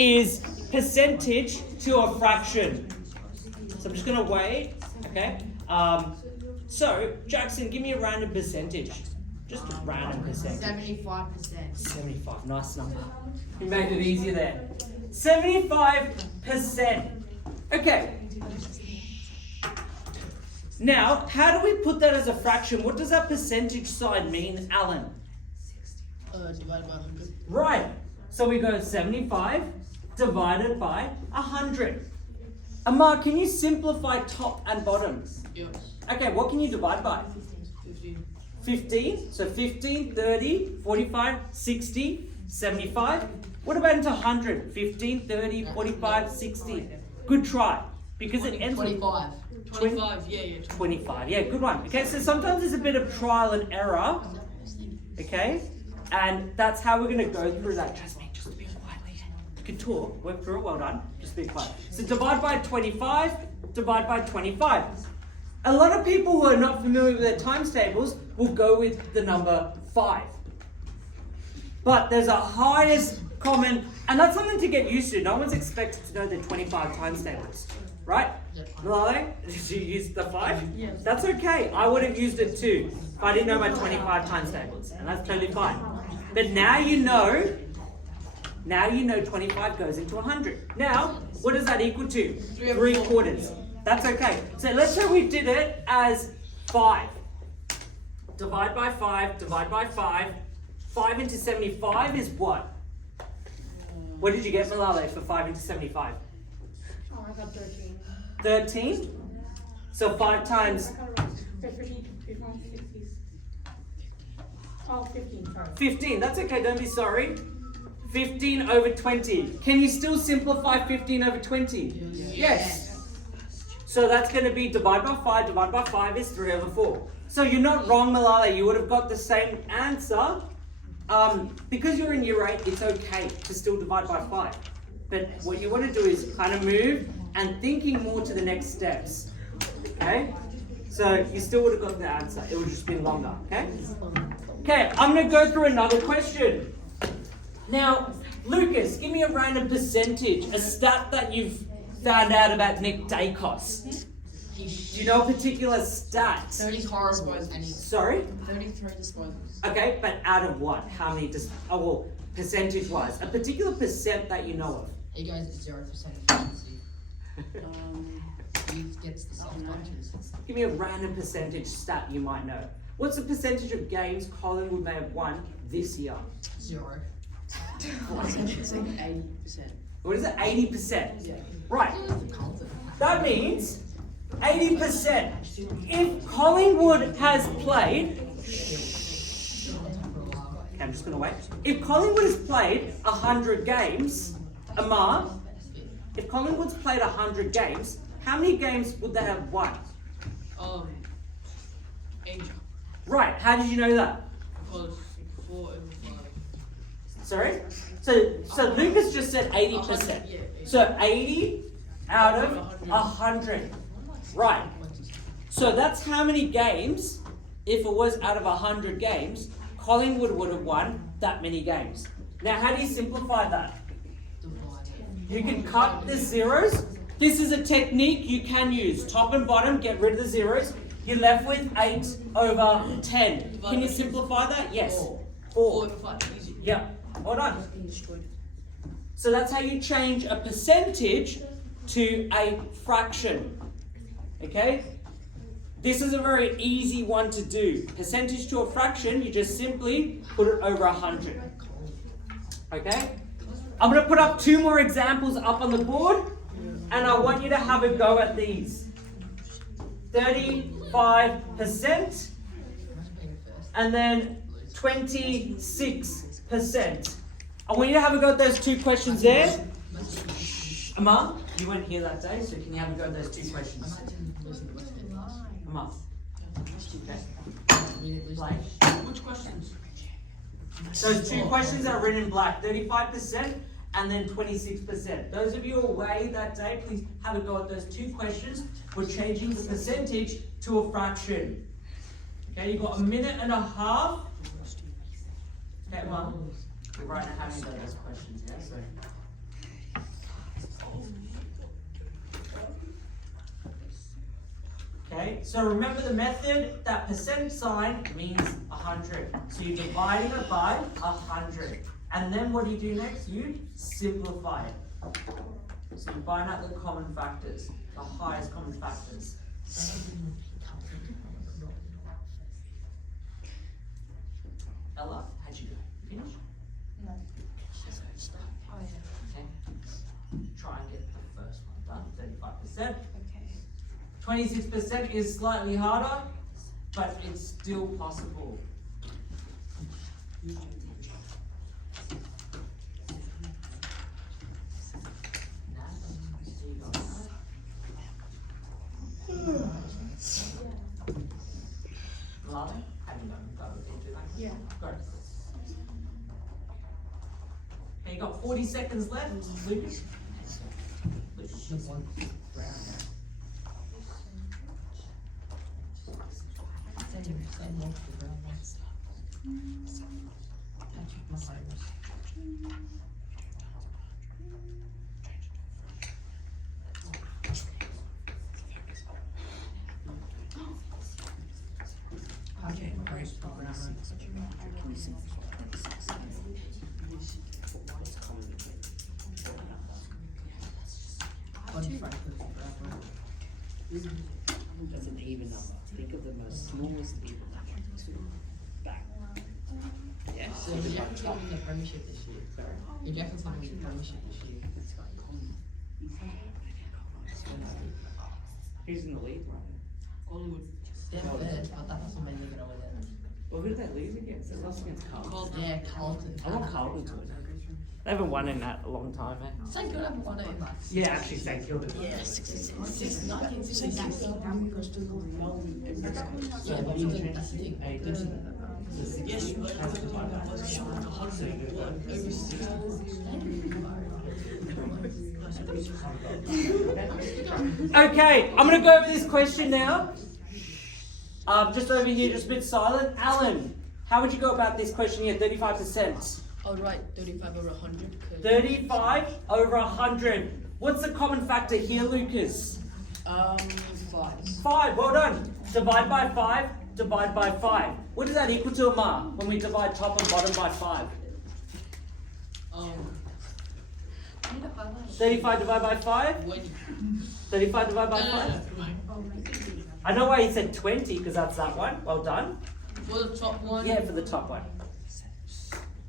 is percentage to a fraction. So I'm just going to wait, okay? So, Jackson, give me a random percentage. Just a random percentage. 75%. 75, nice number. You made it easier there. 75%. Okay. Now, how do we put that as a fraction? What does that percentage sign mean, Alan? Divided by 100. Right. So we go 75 divided by 100. Amar, can you simplify top and bottom? Yes. Okay, what can you divide by? 15. 15. So 15, 30, 45, 60, 75. What about into 100? 15, 30, 45, 60. Good try. Because it ends with 25. 25, yeah. 25. Yeah, good one. Okay, so sometimes there's a bit of trial and error. Okay? And that's how we're going to go through that. Jasmine, just be quietly. You can talk, work through it, well done. Just be quiet. So divide by 25, divide by 25. A lot of people who are not familiar with their times tables will go with the number 5. But there's a highest common, and that's something to get used to. No one's expected to know the 25 times tables, right? Malale, did you use the 5? Yes. That's okay. I would have used it too if I didn't know my 25 times tables, and that's totally fine. But now you know 25 goes into 100. Now, what does that equal to? 3/4. That's okay. So let's say we did it as 5. Divide by 5, divide by 5. 5 into 75 is what? What did you get, Malale, for 5 into 75? Oh, I got 13. 13? So 5 times 15, sorry. 15. That's okay, don't be sorry. 15 over 20. Can you still simplify 15 over 20? Yes. So that's going to be divide by 5 is 3 over 4. So you're not wrong, Malala. You would have got the same answer. Because you're in year 8, it's okay to still divide by 5. But what you want to do is kind of move and thinking more to the next steps. Okay? So you still would have got the answer. It would have just been longer. Okay? Okay, I'm going to go through another question. Now, Lucas, give me a random percentage, a stat that you've found out about Nick Dacos. Do you know a particular stat? 30 disposals. Sorry? 33 disposals. Okay, but out of what? How many? Percentage-wise. A particular percent that you know of. He goes at 0% efficiency. He gets the soft punches. Give me a random percentage stat you might know. What's the percentage of games Collingwood may have won this year? 0. It's like 80%. What is it? 80%. Yeah. Right. That means 80%. If Collingwood has played, I'm just going to wait. If Collingwood has played 100 games, Amar, if Collingwood's played 100 games, how many games would they have won? 80. Right. How did you know that? Because 4 over 5. Sorry? So Lucas just said 80%. Yeah. So 80 out of 100. Right. So that's how many games, if it was out of 100 games, Collingwood would have won that many games. Now, how do you simplify that? You can cut the zeros. This is a technique you can use. Top and bottom, get rid of the zeros. You're left with 8 over 10. Can you simplify that? Yes. 4. 4 over 5. Easy. Yeah. Hold on. So that's how you change a percentage to a fraction. Okay? This is a very easy one to do. Percentage to a fraction, you just simply put it over 100. Okay? I'm going to put up 2 more examples up on the board, and I want you to have a go at these. 35%, and then 26%. I want you to have a go at those 2 questions there. Amar, you weren't here that day, so can you have a go at those 2 questions? Amar. Okay. Which questions? Those 2 questions are written in black, 35% and then 26%. Those of you away that day, please have a go at those 2 questions. We're changing the percentage to a fraction. Okay, you've got a minute and a half. Okay, Mum. We're right now having those questions, yeah? So Okay, so remember the method, that percent sign means 100. So you're dividing it by 100. And then what do you do next? You simplify it. So you find out the common factors, the highest common factors. Ella, how'd you go? You finish? No. Okay. Try and get the first one done, 35%. Okay. 26% is slightly harder, but it's still possible. Lale, have you got into that? Yeah. Go. Okay, you got 40 seconds left, Lucas. Okay. That's an even number. Think of them as smallest even number. Two. Back. Yeah. So you definitely win the premiership this year. You definitely win the premiership this year. Who's in the lead, right? They're third, but that doesn't mean they're gonna win it. Well, who did they lose against? They lost against Carlton. Yeah, Carlton. I want Carlton to win. They haven't won in that a long time, eh? St Kilda haven't won it in like. Yeah, actually, St Kilda. Yeah, 1966. Yeah, but you did, that's the thing. Yes, Okay, I'm gonna go over this question now. Just over here, just a bit silent. Alan, how would you go about this question here? 35%. I would write 35 over 100. 35 over 100. What's the common factor here, Lucas? 5. 5, well done. Divide by 5, divide by 5. What does that equal to, Amar, when we divide top and bottom by 5? 35 divided by 5? 35 divided by 5? I know why he said 20, because that's that one. Well done. For the top one, Yeah, for the top one.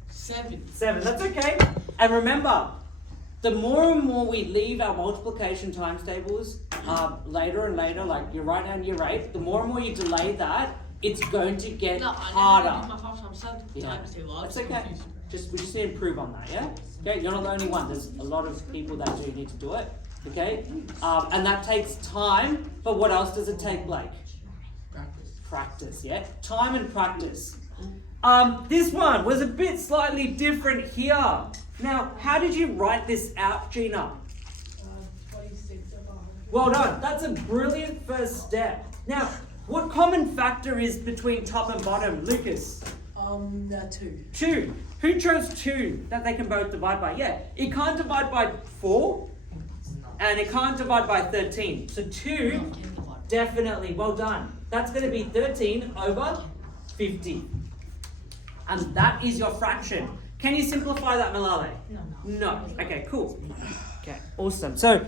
7. 7, that's okay. And remember, the more and more we leave our multiplication times tables later and later, like your right and your right, the more and more you delay that, it's going to get harder. Yeah, that's okay. We just need to improve on that, yeah? Okay, you're not the only one. There's a lot of people that do need to do it, okay? And that takes time, but what else does it take, Blake? Practice, yeah? Time and practice. This one was a bit slightly different here. Now, how did you write this out, Gina? 26 over 100. Well done. That's a brilliant first step. Now, what common factor is between top and bottom, Lucas? 2. 2. Who chose 2 that they can both divide by? Yeah, it can't divide by 4, and it can't divide by 13. So 2, definitely, well done. That's going to be 13 over 50. And that is your fraction. Can you simplify that, Malale? No. Okay, cool. Okay, awesome. So